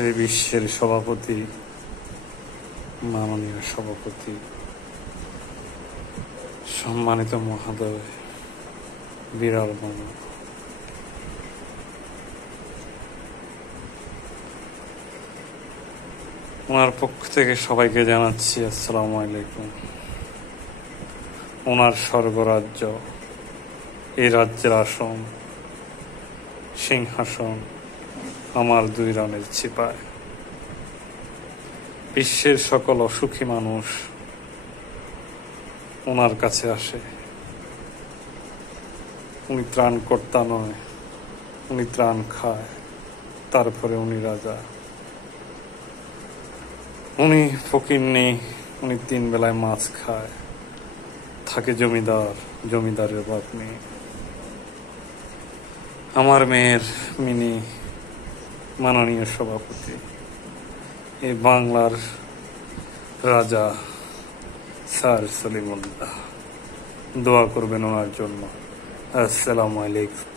এই বিশ্বের সভাপতি, মাননীয় সভাপতি, সম্মানিত মহোদয়, বিরাল মানব, ওনার পক্ষ থেকে সবাইকে জানাচ্ছি আসসালামু আলাইকুম। ওনার স্বর্গরাজ্য, এই রাজ্যের আসন, সিংহাসন আমার 2 রানের চিপায়। বিশ্বের সকল অসুখী মানুষ ওনার কাছে আসে। উনি ত্রাণকর্তা নয়, উনি ত্রাণ খায়, তারপরে উনি রাজা। উনি ফকির নেই, উনি 3 বেলায় মাছ খায়, থাকে জমিদার, জমিদারের বাপ নেই। আমার মেয়ের মিনি মাননীয় সভাপতি, এই বাংলার রাজা স্যার সলিমুল্লাহ। দোয়া করবেন ওনার জন্য। আসসালামু আলাইকুম।